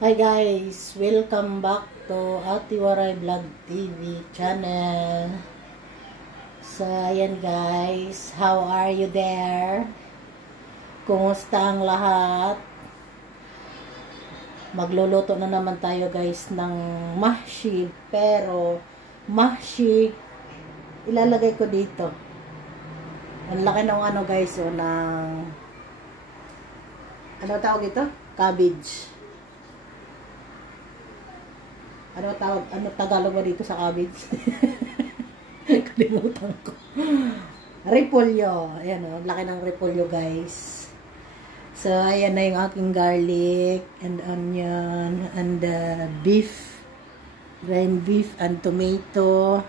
Hi guys, welcome back to Ate Waray Vlog TV channel. So ayan guys, how are you there? Kumusta ang lahat? Magluluto na naman tayo guys ng mahshi, pero mahshi ilalagay ko dito. Ang laki ng ano guys, ng ano tawag ito? Cabbage. Ano tawag? Ano Tagalog ba dito sa cabbage? Kalimutan ko. Repolyo. Ayan o. Laki ng repolyo guys. So, ayan na yung aking garlic and onion and beef. Grind beef and tomato.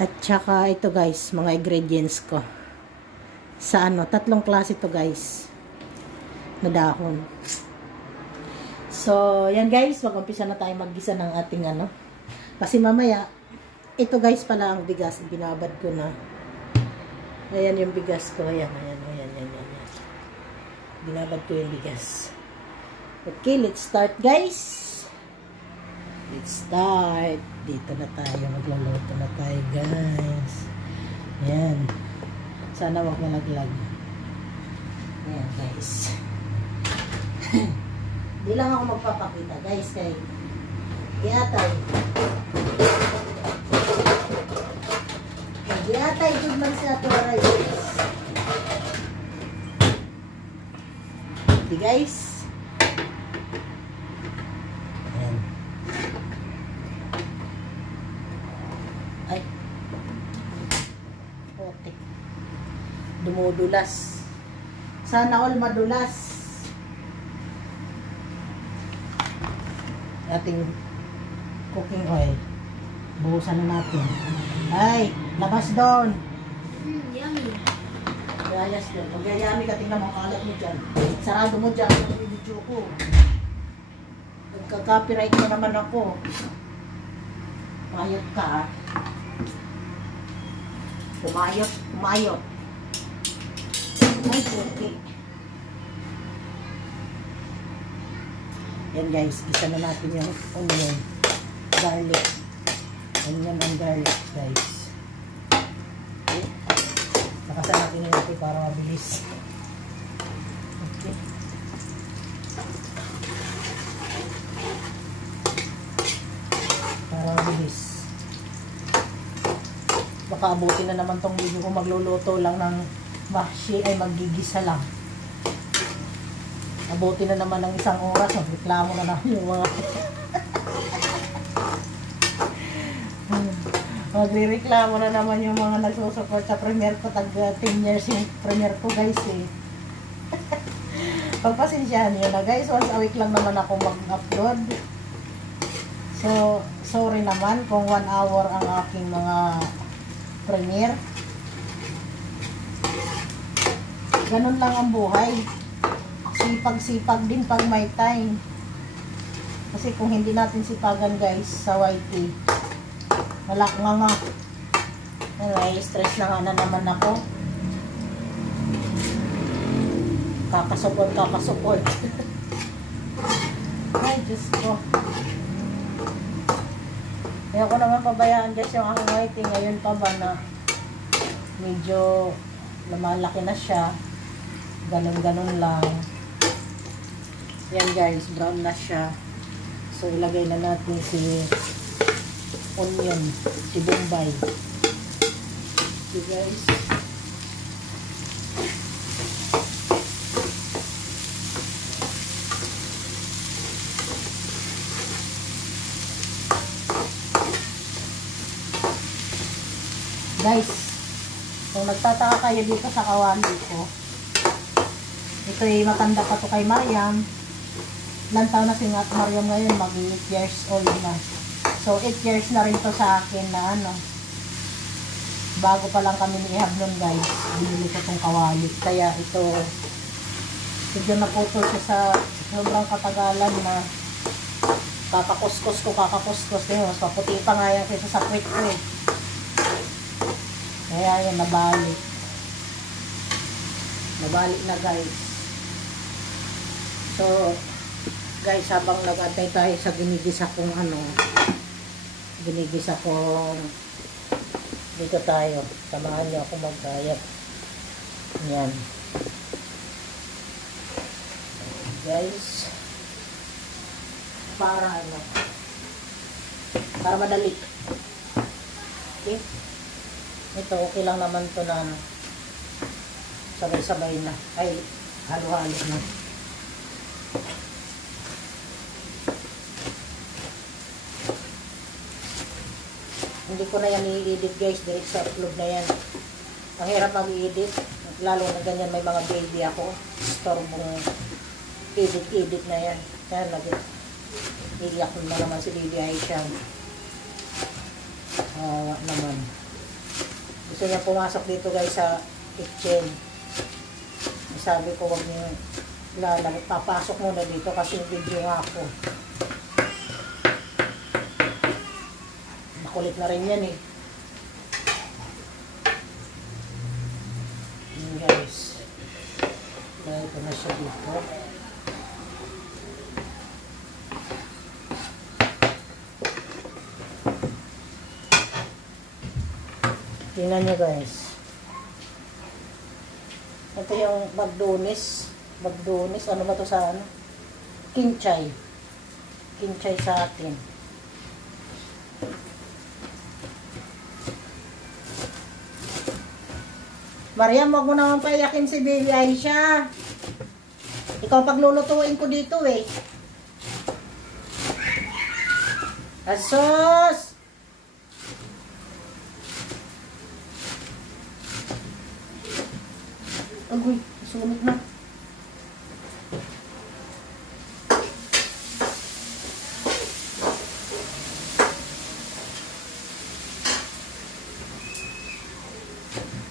At saka ito guys, mga ingredients ko. Sa ano, 3 klase ito guys. Na dahon. So, yan guys, mag-umpisa na tayo mag-gisa ng ating ano. Kasi mamaya, ito guys pala ang bigas, binabad ko na. Ayan yung bigas ko, ayan. Binabad ko yung bigas. Okay, let's start guys. Let's start. Dito na tayo, magluluto na tayo guys. Ayan. Sana wag malaglag. Ayan guys. Di lang ako magpapakita guys kay giatay. Giatay jud man sa ato ray guys. Di guys. Ayan. Ay. Okay. Dumudulas. Sana all madulas. Ating cooking oil. Buhusan na natin. Ay, labas doon. Yummy. Gayas doon. Pag yummy ka, tingnan mo, kalat mo dyan. Sarado mo dyan. Ang video ko. Nagka-copyright na naman ako. Mayot ka, Kumayot. Ay, okay. Yan guys, isa na natin yung onion, garlic. Onion and garlic guys. Okay. Nakasan natin yung ito para mabilis. Okay. Para mabilis. Baka abutin na naman tong video ko, magluluto lang ng mahshi ay magigisa lang. Abuti na naman ng 1 oras, magreklamo na naman yung mga magre-reklamo na naman yung mga nagsusupport sa premiere ko. Tag 10 years yung premiere ko guys eh. Pagpasensyahan nyo na guys, once a week lang naman ako mag-upload. So, sorry naman kung 1 hour ang aking mga premiere. Ganun lang ang buhay. Sipag-sipag din pag may time. Kasi kung hindi natin sipagan guys sa YT, wala nga. Stress na nga naman ako. Kakasupod. Ay, Diyos ko. Kaya ko naman pabayaan guys yung aking YT. Ngayon pa ba na medyo lumalaki na siya. Ganun lang. Yan guys, brown na siya. So, ilagay na natin si onion, si bombay. Okay guys. Guys, kung nagtataka kayo dito sa kawali ko, ito ay matanda pa to kay Mariam. Ilang taon na si Mariam ngayon, mag 8 years old na. So 8 years na rin to sa akin na ano. Bago pa lang kami ni Ihab nun guys, binili ko tong kawali. Kaya ito, medyo naputol siya sa sobrang katagalan na kakakuskus ko. Mas maputi pa nga yan kaysa sa quick ko eh. Kaya yan, nabalik. Nabalik na guys. So, guys, habang nag-antay tayo sa ginigisa kong ano, ginigisa kong dito tayo. Samahan niyo ako mag-diet. Yan. Guys, para ano, para madali. Okay? Ito, okay lang naman to na ano, sabay-sabay na. Ay, halo-halo na. Hindi ko na yan i-edit guys, direct sa upload na yan. Ang hirap mag-i-edit, lalo na ganyan may mga baby ako. Storbong edit na yan. Kaya iiyak na naman si Baby Aisha. Naman. Gusto niya pumasok dito guys sa kitchen. Sabi ko wag niyo papasok muna dito kasi video nga ako. Makulit na rin yan eh. Yan guys. Dahil ko na siya dito. Tingnan nyo guys. Ito yung bagdonis. Bagdonis. Ano ba to sa ano? Kinchay. Kinchay sa atin. Mariam, wag mo naman paiyakin si Baby Aisha. Ikaw paglulutuin ko dito eh. Asos! Agoy, sunod na.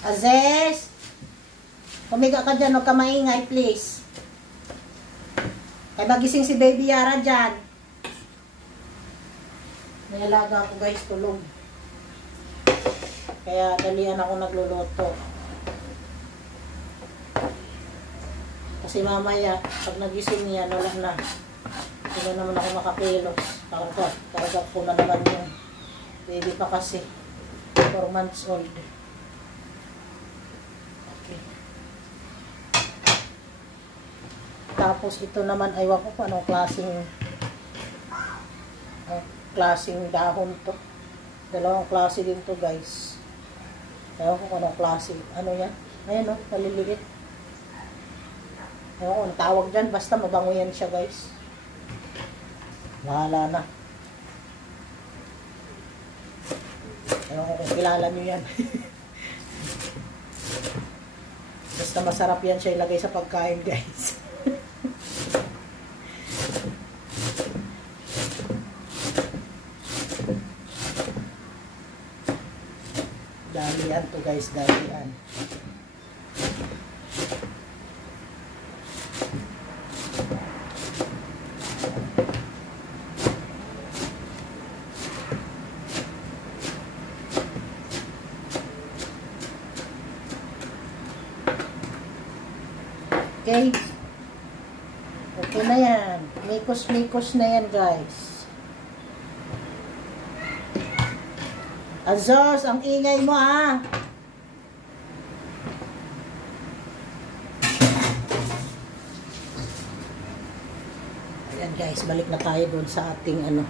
Azes! Kumiga ka dyan, huwag ka maingay, please. Kaya magising si Baby Yara dyan. May alaga ako guys, tulog. Kaya dalian ako nagluluto. Kasi mamaya, pag nagising niya, wala na. Hindi naman ako makakilos. Karagap ko na naman yung baby pa kasi. 4 months old. Okay. Tapos ito naman, aywan ko kung anong klaseng dahon to. Dalawang klase din to guys. Aywan ko kung anong klase. Ano yan? Ayan o, maliliit. Ewan ko, tawag dyan. Basta mabango yan siya, guys. Bahala na. Ewan ko kung kilala nyo yan. Basta masarap yan siya ilagay sa pagkain, guys. Dalian to, guys. Dalian. Okay. Okay na yan. Mikos-mikos na yan, guys. Azos, ang ingay mo, ah. Ayan, guys. Balik na tayo doon sa ating, ano,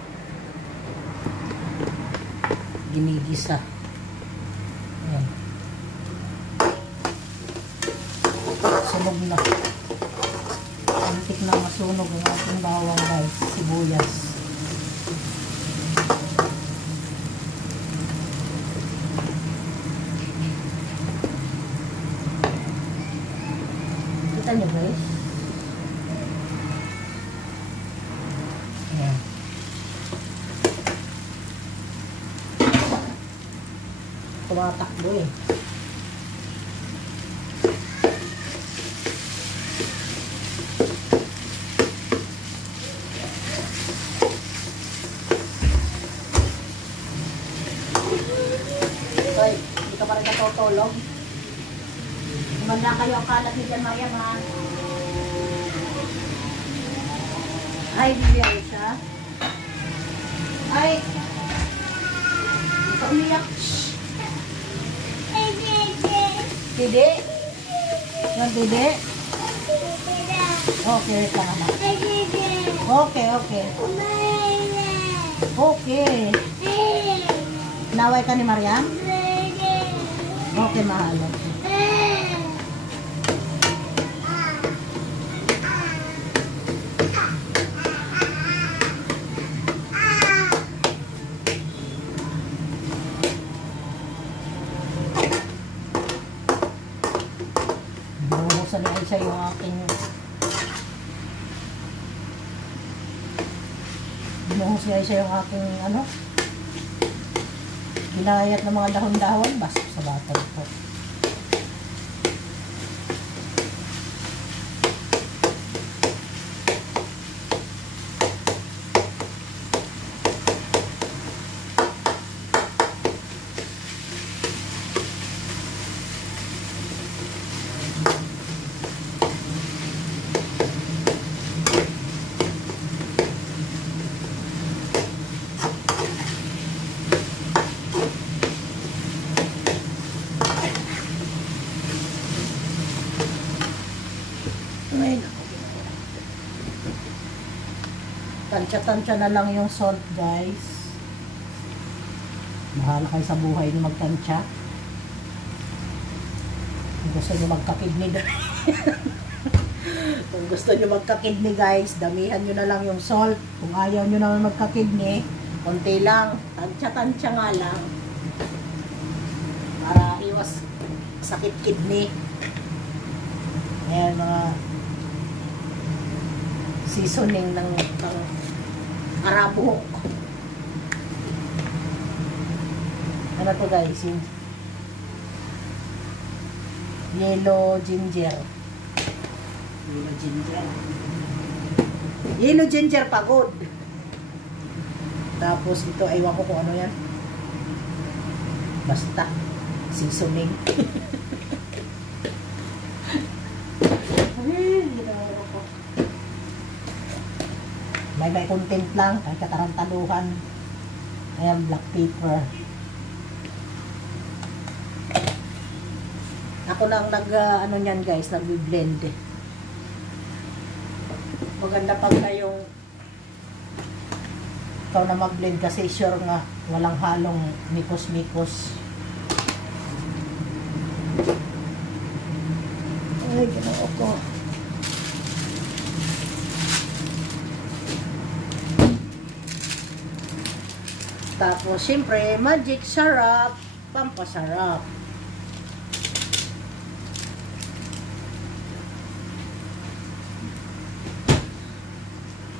ginigisa. Ayan. Sunog na. Antik na masunog ang ating bawang guys, sibuyas. Kita nyo guys. Ayan. Tumatakbo eh. Hoy, hindi ka pa rin natutulog. Manda kayo ang kalat ni Jan Maria, ha? Ay, hindi ay siya. Ay! Hindi ka umiyak. Dede? Yan, Dede? Okay, tama na. Okay, okay. Okay. Naway ka ni Mariam? Okay, mahal. Binuhusan ni Aisha yung aking ano, ginayat ng mga dahon-dahon basta sa bata ito. Tansya-tansya na lang yung salt, guys. Bahala kayo sa buhay ni magtansya. Kung gusto nyo magka-kidney, kung gusto nyo magka-kidney, guys, damihan nyo na lang yung salt. Kung ayaw nyo naman magka-kidney, konti lang. Tansya-tansya nga lang. Para iwas sakit kidney. Ayan, mga seasoning ng arabo. Ano to guys? Yellow ginger. Yellow ginger. Yellow ginger pagod. Tapos ito, aywan ko kung ano yan. Basta seasoning. May content lang, kahit katarantaluhan. Ayan, black pepper. Ako nang ano nyan guys, nag-blend. Maganda pag kayong ikaw na mag-blend kasi sure nga walang halong mikos-mikos. Ay, ginoo ko. Tapos, syempre, magic syrup, pampasarap.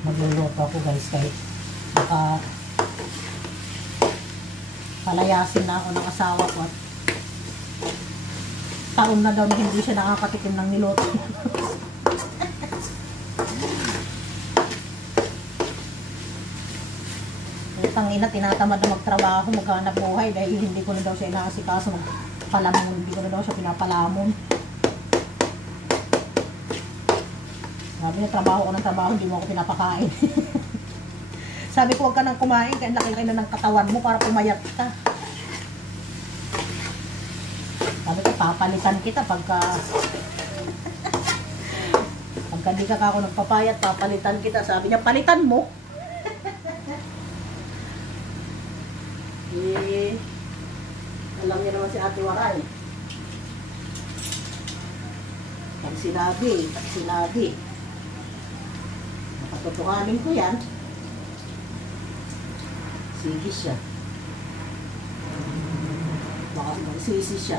Magluluto ako guys, kahit palayasin na ako ng asawa ko at taon na daw na hindi siya nakakatikim ng niluto. Tangina, tinatamad na magtrabaho, maghanap buhay dahil hindi ko na daw siya inaasikaso magpalamon, hindi ko na daw siya pinapalamon. Sabi niya, trabaho ko ng trabaho, hindi mo ako pinapakain. Sabi ko, huwag ka nang kumain, kaya laki na ng katawan mo para pumayat ka. Sabi ko, papalitan kita pagka di ka ako nagpapayat, papalitan kita. Sabi niya, palitan mo. Alam niya naman si Ate Waray. Pag sinabi. Nakatotohanin ko yan. Sige siya. Baka magsisi siya.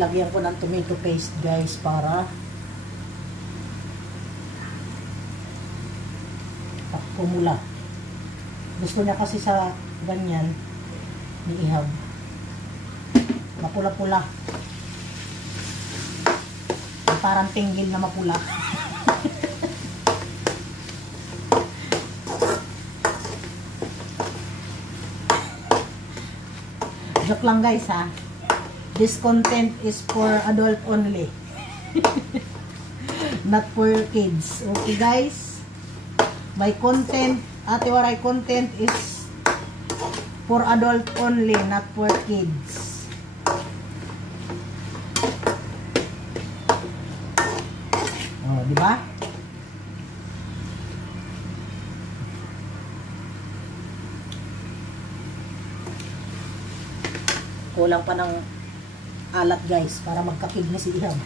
lagyan ko ng tomato paste guys para pumula. Gusto niya kasi sa ganyan iihab. Mapula-pula. Parang tinggil na mapula. Joke lang guys ha. This content is for adult only. Not for kids. Okay guys? My content, Ate Waray content is for adult only, not for kids. Oh, di ba? Kulang pa ng alat guys para magkakidney si Ihab.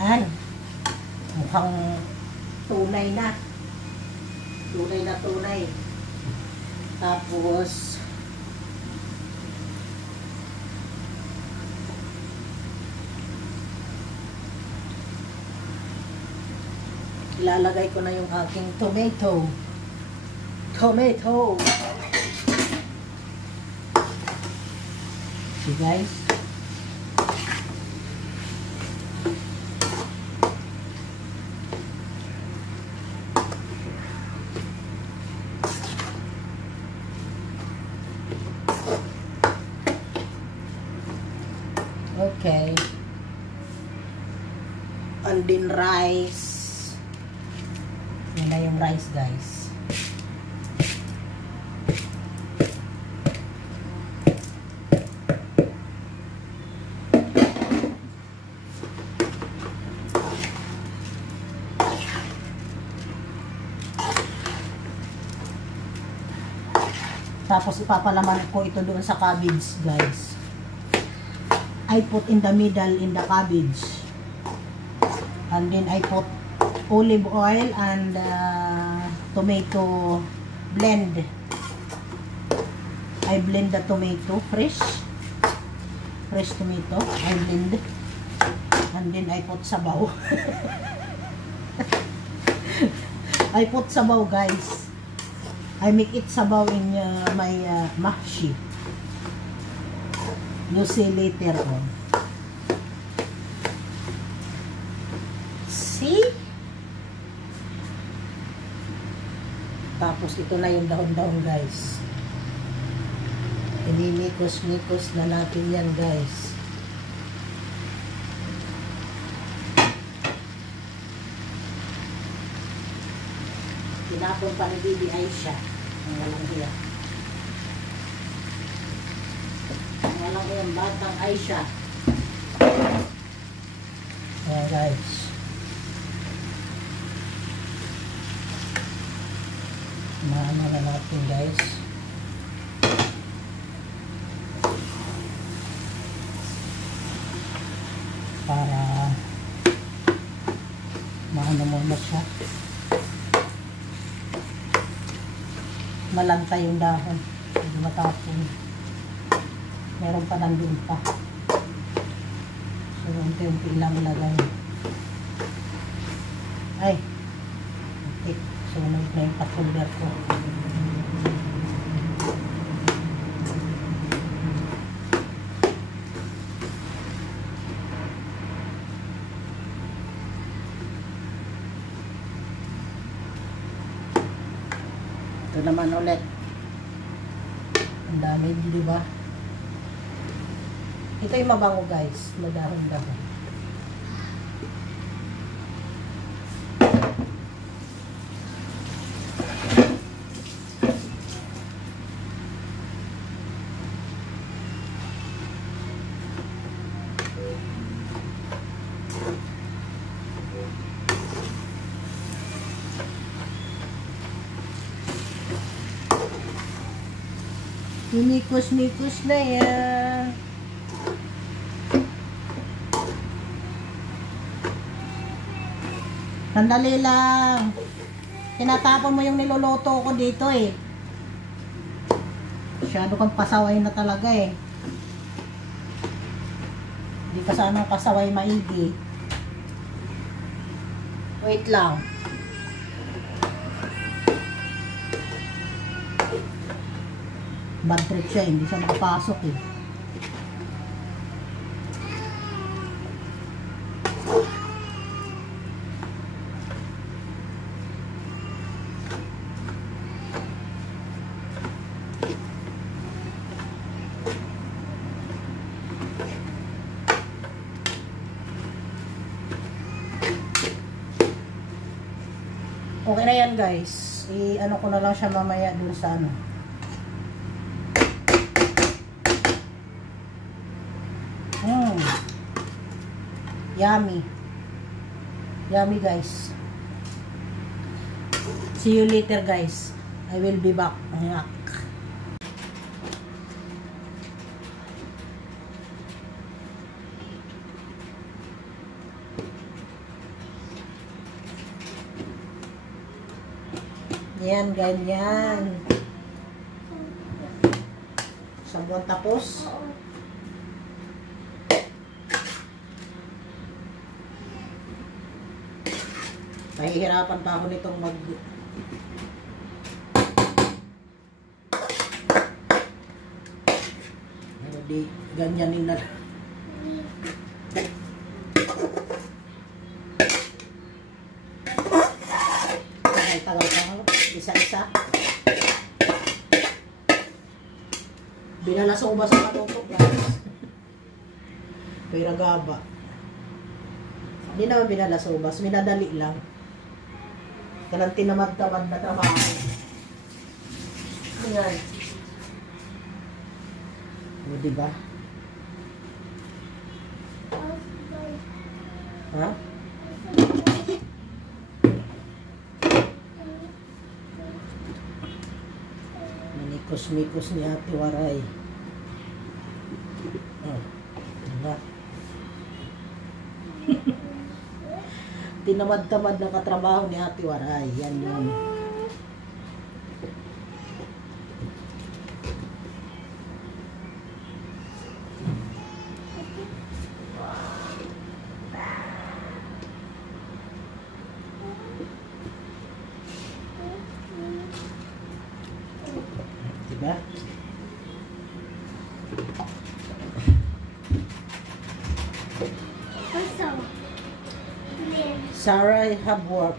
Yan. Mukhang tunay na. Tunay na tunay. Tapos ilalagay ko na yung aking tomato. See guys? Okay. And then rice. Yan na yung rice guys. Tapos ipapalaman ko ito doon sa cabbage guys. I put in the middle in the cabbage. And then I put olive oil and tomato blend. I blend the tomato fresh tomato. I blend and then I put sabaw. I put sabaw guys. I make it sabaw in my mahshi. You see later on. See? Tapos ito na yung dahon-dahon guys. Ininikos-nikos na natin yan guys. Tinapon pa ni Bibi Aisha. Ang walang hiya. Ang walang hiyang batang Aisha. Ayan guys. Maano na natin guys. Para maano muna siya. Malanta yung dahon. Hindi matapon. Meron pa nandun pa. So, unti-unti lang ilagay. Ay! Okay. Sunod na yung pa-folder ko. Ito naman ulit. Ang dami, di ba? Ito yung mabango guys. Madahon-dahon. Nikos-nikos na yan. Sandali lang. Tinatapon mo yung niluluto ko dito eh. Masyado kang pasaway na talaga eh. Hindi ka sanang pasaway maigi. Wait lang. Bad trip siya, hindi siya makapasok eh. Okay na yan guys. I-ano ko na lang siya mamaya dun sa ano. Yummy. Yummy guys. See you later guys. I will be back. Ayak. Yan, ganyan. Sabon tapos. Pahihirapan pa ako nitong mag... Pero di, ganyanin na lang. Tagal-tagal. Isa-isa. Binalasong ba sa katutok guys? Pero gaba. Hindi naman binalasubas, minadali lang. Kanang tinamad-tamad na trabaho. Ayan. O, diba? Ha? Manikos-mikos ni Ate Waray. Oh, diba? Tinamad-tamad na katrabaho ni Ate Waray. Yan yun. Diba? Sarah, I have work.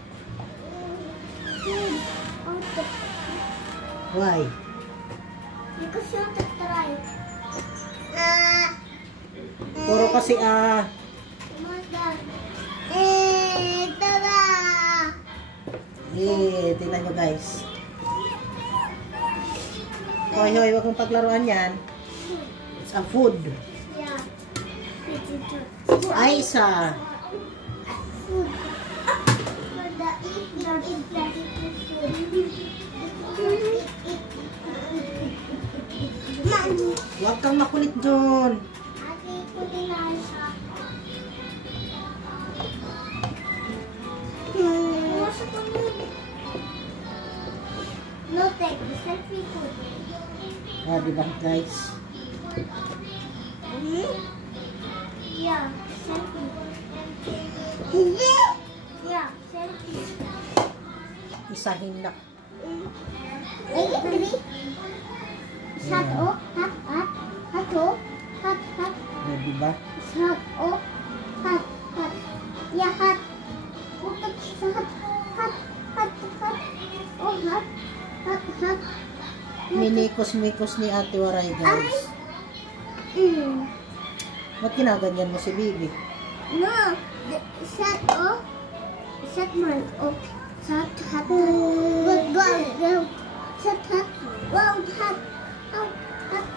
Why? Because you want to try. Puro kasi Tada! tingnan nyo guys. Hoy, hoy, wag mong paglaruan yan. It's a food. Yeah. Aisa. Food. Huwag kang makulit doon. No, take the selfie food. Diba guys? Yeah, selfie. Yeah, selfie. Isahin na. Sat oh, hat, hat, hat oh, hat, hat. Diba? Sat oh, hat, hat. Yeah, hat. Utot sa hat, hat, hat, hat. Oh, hat, hat, hat. Minikos-mikos ni Ate Waray guys. Ba't kinaganyan mo si Bibi? No, sat oh, sat man oh, sat hat, good God, go, sat hat, wow, hat, ow, hat,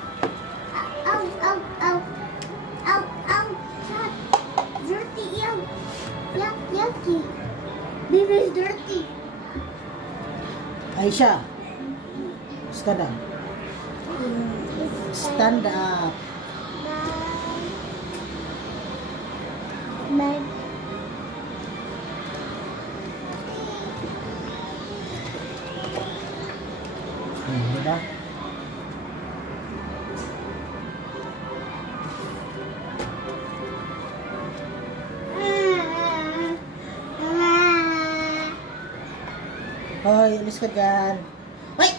ow, ow, ow, ow, ow, hat, dirty, yow, yuck, yucky, baby's dirty. Aisha. Stand up. Stand up. Bye. Hoy, alis ka dyan. Hoy!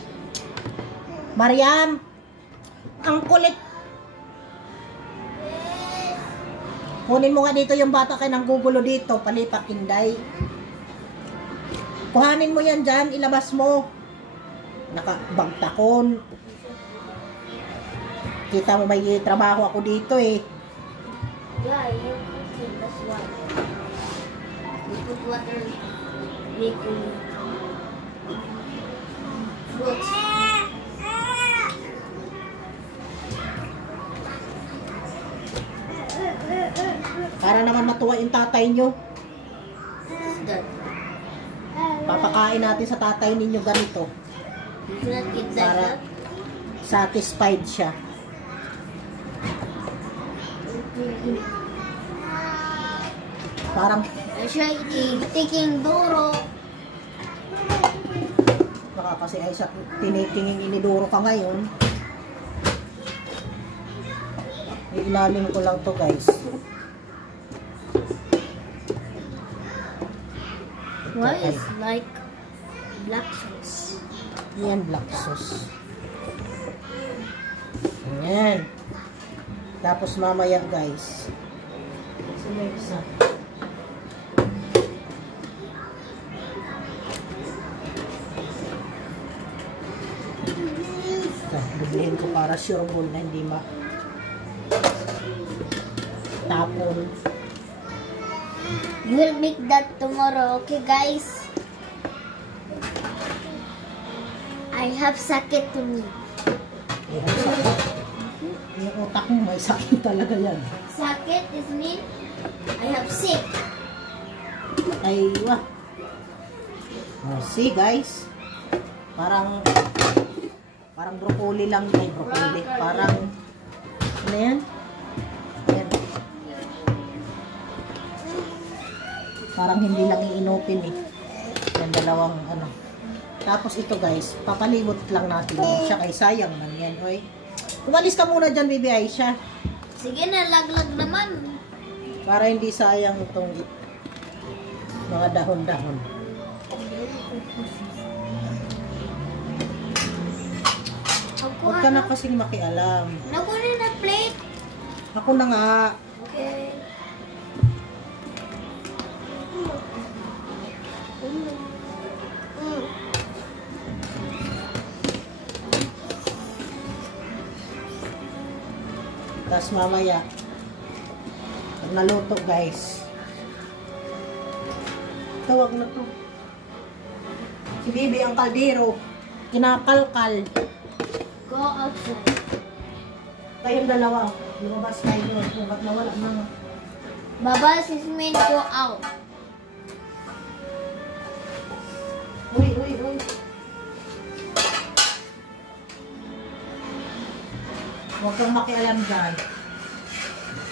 Mariam! Ang kulit! Kunin mo nga dito yung bata kayo ng gugulo dito. Palipak, Inday. Kuhanin mo yan dyan. Ilabas mo. Nakabagtakon. Kita mo may trabaho ako dito eh. Yeah, you cooking, that's why. We put water, making fruits. Para naman matuwa yung tatay nyo. What's that? Papakain natin sa tatay ninyo ganito. You cannot eat like Para that? satisfied siya. Parang Siya taking duro. baka kasi ay siya tinitingin iniduro ka ngayon. Ilalim ko lang to guys. Why is like black sauce? Yan, black sauce. Ayan. Tapos mamaya guys. Sino yung isa? Bibilihin ko para sure ball na hindi tapon. You will make that tomorrow, okay guys? I have sakit to me. Ayan, sakit. Yung utak mo may sakit talaga yan. Sakit is mean I have sick. Ay, wah. Oh, see guys. Parang broccoli lang. Ay, broccoli. Parang, ano yan? Ayan. Parang hindi lang iinupin eh. Yung dalawang, ano. Tapos ito guys, papalimot lang natin yun. Siya kay sayang man yan, oy. Umalis ka muna dyan, Bibi Aisha. Sige na, laglag naman. Para hindi sayang itong mga dahon-dahon. Huwag ka na kasing makialam. Nakunin na plate. Ako na nga. Okay. Tapos mamaya, pag naluto guys, tawag na to. Si Bibi ang kaldero, kinakalkal. Go outside. Kayong dalawa, lumabas kayo doon. Kung ba't nawala na. Baba, is mean go out. Uy, uy, uy. Huwag kang makialam dyan.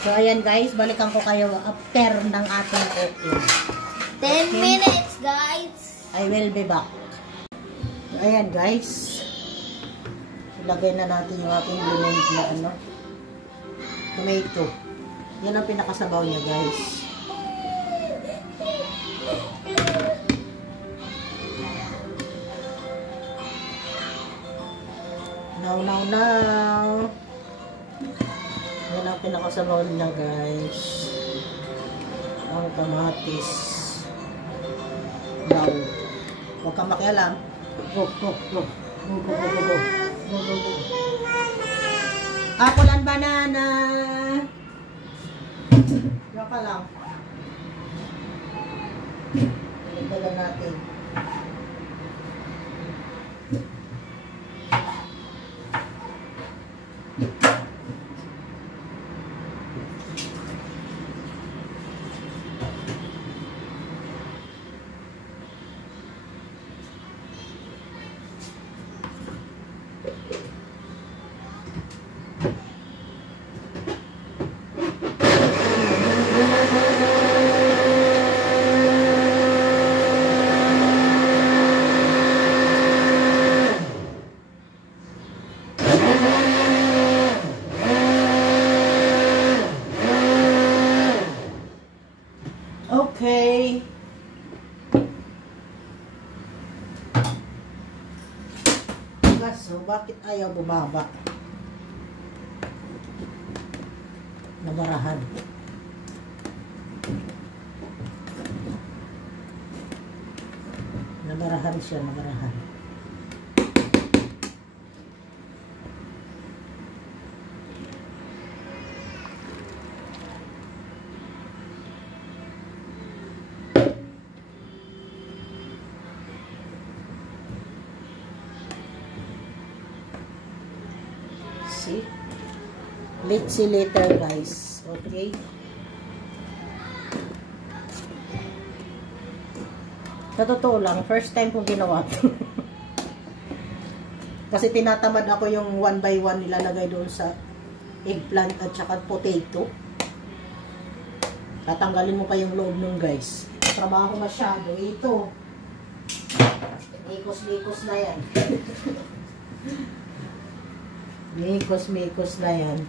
So, ayan guys, balikan ko kayo after ng ating cooking. 10 minutes, guys. I will be back. So, ayan guys. Ilagay na natin yung ating blend na ano, tomato. Yan ang pinakasabaw niya guys. Now. Yan ang pinakasabaw niya guys. Ang kamatis. Now, huwag kang makialam. Go. Apple and banana. Diyan ka lang. Ilagay natin. bakit ayaw bumaba? Nabarahan. Nabarahan siya, nabarahan. See? Let's see later, guys. Okay? Sa totoo lang, first time kong ginawa to. Kasi tinatamad ako yung 1 by 1 nilalagay doon sa eggplant at saka potato. Tatanggalin mo pa yung loob nun, guys. Trabaho masyado. Ito. Mikos-mikos na yan. Mikos-mikos na yan.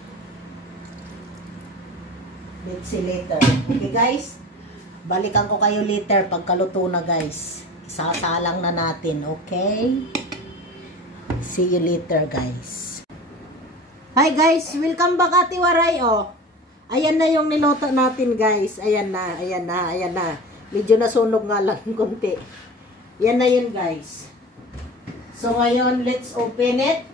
Let's see later. Okay, guys? Balikan ko kayo later pagkaluto na, guys. Isasalang na natin, okay? See you later, guys. Hi, guys! Welcome back, Ate Waray, oh. Ayan na yung niluto natin, guys. Ayan na, ayan na, ayan na. Medyo nasunog nga lang konti. Yan na yun, guys. So, ngayon, let's open it.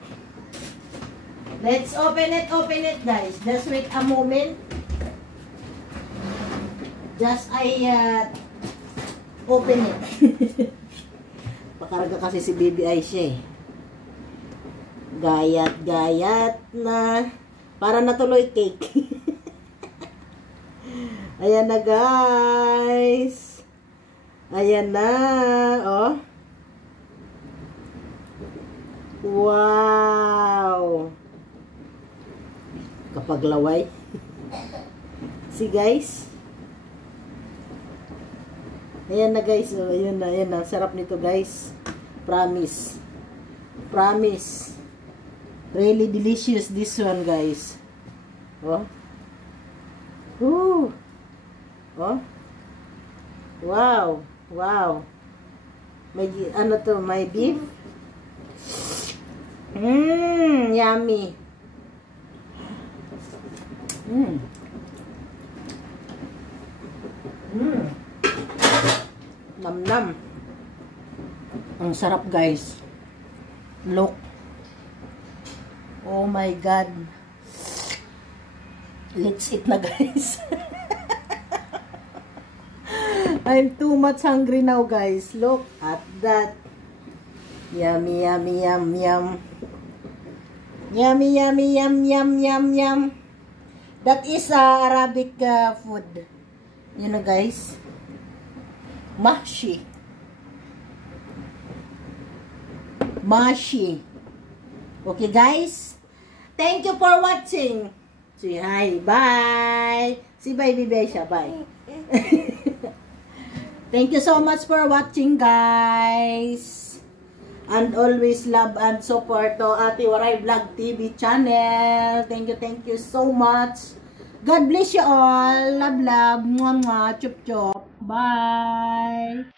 Let's open it, guys. Just wait a moment. Just open it. Pakarga kasi si Baby Ay siya, eh. Gayat na. Para natuloy cake. Ayan na, guys. Ayan na, oh. Wow. Kapag laway. See, guys. Ayan na, guys. Oh, ayan na, ayan na. Sarap nito, guys. Promise. Promise. Really delicious this one, guys. Oh. Ooh. Oh. Wow. Wow. May, ano to? May beef. Yummy. Nam-nam. Ang sarap, guys. Look. Oh my God. Let's eat na, guys. I'm too much hungry now, guys. Look at that. Yummy, yummy, yum, yum. Yummy, yummy, yum, yum, yum, yum. That is Arabic food. You know, guys. Mahshi. Mahshi. Okay, guys. Thank you for watching. Say hi. Bye. Si Baby Besha. Bye. Thank you so much for watching, guys. And always love and support to Ate Waray Vlog TV channel. Thank you so much. God bless you all. Love, love. Mwah, mwah. Chup, chup. Bye.